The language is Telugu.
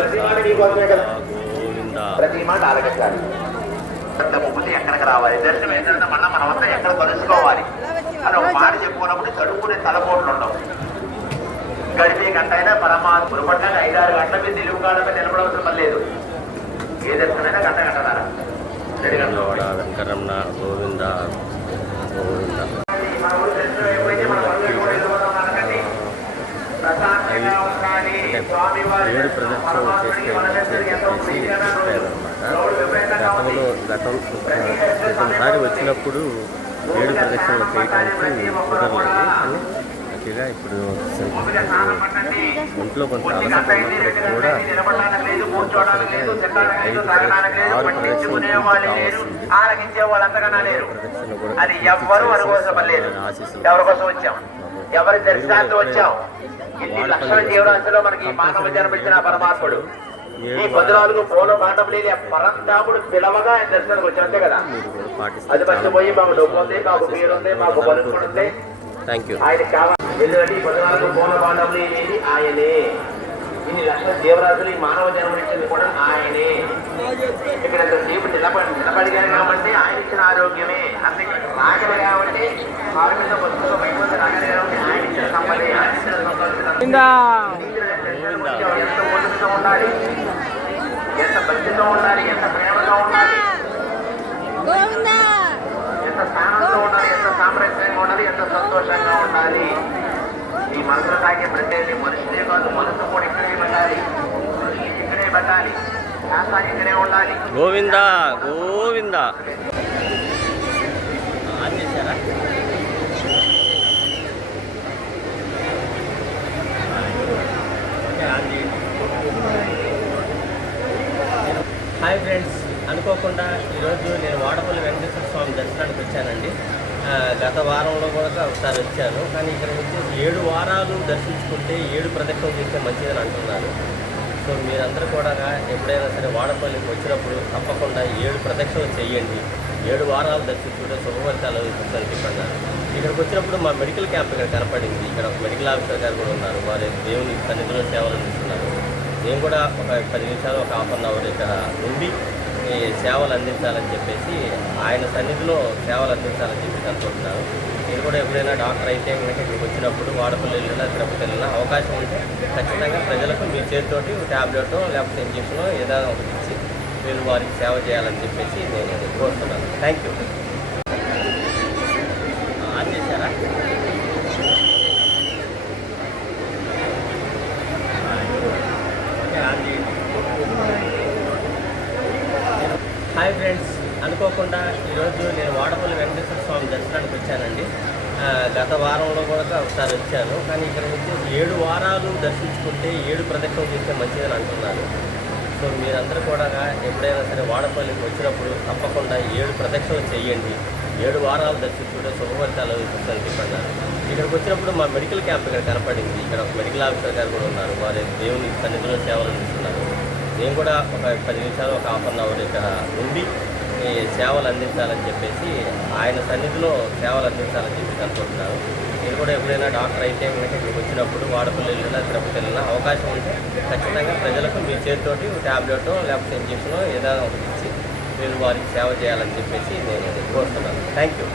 ప్రతి మాట నీకోసమే కదా, ప్రతి మాట ఆలకించాలి. ముప్పది ఎక్కడికి రావాలి, దర్శనం ఏంటంటే మళ్ళీ మనమంతా ఎక్కడ కలుసుకోవాలి అని ఒక మాట చెప్పుకున్నప్పుడు చదువుకునే తలపోట్లు ఉండవు. గడిపే గంట అయినా పరమాత్మ గురుపడ్డాక 5-6 గంటల మీద నిలువు కాళ్ళ మీద నిలబడవలసిన లేదు. ఏ దర్శనమైనా గంట గంటన్నారా 2 గంటలు. వెంకరమణ గోవింద గోవింద. ఏడు ప్రదక్షిణలు గతంసారి వచ్చినప్పుడు 7 ప్రదక్షిణలు చేయడానికి కుదరలేదు. కానీ లక్కీగా ఇప్పుడు ఒంట్లో కొంత అలసట ఉన్నప్పటికీ కూడా 6 ప్రదక్షిణలు ఎవరి దర్శనానికి వచ్చాం. ఇన్ని లక్షల జీవరాశిలో మనకి మానవ జన్మించిన పరమాత్ముడు ఈ 14 పూల పాఠములు పరంధాముడు పిలవగా ఆయన దర్శనానికి వచ్చాం, అంతే కదా. అది మర్చిపోయి మాకు డబ్బు ఉంది, మాకు పేరుంది, మాకు బలుకుడు ఉంది, ఆయన కావాలి. ఎందుకంటే ఈ 14 పూల పాఠములు అనేది ఆయనే. ఇన్ని లక్షల జీవరాశులు ఈ మానవ జన్మనిచ్చింది కూడా ఆయనే. ఇక్కడ సేపు నిలబడిగారు కాబట్టి ఆయన ఇచ్చిన ఆరోగ్యమే. అందుకే రాగలి కాబట్టి ఉండాలి, ఎంత భక్తితో ఉండాలి, ఎంత ప్రేమతో ఉండాలి, ఎంత స్థానంతో ఉండాలి, ఎంత సామరస్యంగా ఉండాలి, ఎంత సంతోషంగా ఉండాలి. ఈ మనసులో తాగే ప్రత్యేక మనుషులే కాదు, మనసు కూడా ఇక్కడే పెట్టాలి, ఇక్కడే పెట్టాలి, శాస్త్రాన్ని ఇక్కడే ఉండాలి. గోవింద గోవింద. హాయ్ ఫ్రెండ్స్, అనుకోకుండా ఈరోజు నేను వాడపల్లి వెంకటేశ్వర స్వామి దర్శనానికి వచ్చానండి. గత వారంలో కూడా ఒకసారి వచ్చాను, కానీ ఇక్కడ వచ్చేసి 7 వారాలు దర్శించుకుంటే 7 ప్రదక్షిణలు చేస్తే మంచిదని అంటున్నారు. సో మీరందరూ కూడా ఎప్పుడైనా సరే వాడపల్లికి వచ్చినప్పుడు తప్పకుండా 7 ప్రదక్షిణలు చేయండి. 7 వారాలు దర్శించుకుంటే శుభఫలితాలు ఇస్తుందని చెప్పన్నారు. ఇక్కడికి వచ్చినప్పుడు మా మెడికల్ క్యాంప్ ఇక్కడ కనపడింది. ఇక్కడ ఒక మెడికల్ ఆఫీసర్ గారు కూడా ఉన్నారు, వారి దేవుని సన్నిధిలో సేవలు అందిస్తున్నారు. నేను కూడా ఒక 10 నిమిషాలు, ఒక ½ అన్ అవర్ ఇక్కడ ఉండి ఈ సేవలు అందించాలని చెప్పేసి, ఆయన సన్నిధిలో సేవలు అందించాలని చెప్పేసి అనుకుంటున్నాను. నేను కూడా ఎప్పుడైనా డాక్టర్ అయితే కనుక ఇక్కడికి వచ్చినప్పుడు వాడపల్లి వెళ్ళినా, తిరుపతి వెళ్ళినా అవకాశం ఉంటే ఖచ్చితంగా ప్రజలకు మీ చేతితోటి ట్యాబ్లెట్ లేకపోతే ఇంజక్షనో ఏదైనా ఒకటి ఇచ్చి మీరు వారికి సేవ చేయాలని చెప్పేసి నేను కోరుతున్నాను. Thank you. ఆన్ చేశారా? హాయ్ ఫ్రెండ్స్, అనుకోకుండా ఈరోజు నేను వాడపల్లి వెంకటేశ్వర స్వామి దర్శనానికి వచ్చానండి. గత వారంలో కూడా ఒకసారి వచ్చాను, కానీ ఇక్కడ వచ్చేసి 7 వారాలు దర్శించుకుంటే 7 ప్రదక్షిణలు చేస్తే మంచిదని అంటున్నారు. సో మీరందరూ కూడా ఎప్పుడైనా సరే వాడపల్లికి వచ్చినప్పుడు తప్పకుండా 7 ప్రదక్షిణలు చేయండి. 7 వారాలు దర్శించుకుంటే శుభఫలితాలు ఇస్తుందని చెప్పన్నారు. ఇక్కడికి వచ్చినప్పుడు మా మెడికల్ క్యాంప్ ఇక్కడ కనపడింది. ఇక్కడ ఒక మెడికల్ ఆఫీసర్ గారు కూడా ఉన్నారు, వారి దేవుని సన్నిధిలో సేవలు అందిస్తున్నారు. నేను కూడా ఒక 10 నిమిషాలు, ఒక ½ అన్ అవర్ ఇక్కడ ఉండి ఈ సేవలు అందించాలని చెప్పేసి, ఆయన సన్నిధిలో సేవలు అందించాలని చెప్పేసి అనుకుంటున్నాను. నేను కూడా ఎప్పుడైనా డాక్టర్ అయితే కనుక ఇక్కడికి వచ్చినప్పుడు వాడపల్లి వెళ్ళినా, తిరుపతి వెళ్ళినా అవకాశం ఉంటే ఖచ్చితంగా ప్రజలకు మీ చేతితోటి ట్యాబ్లెట్ లేకపోతే ఇంజక్షనో ఏదైనా ఒకటి ఇచ్చి మీరు వారికి సేవ చేయాలని చెప్పేసి నేను కోరుతున్నాను. Thank you.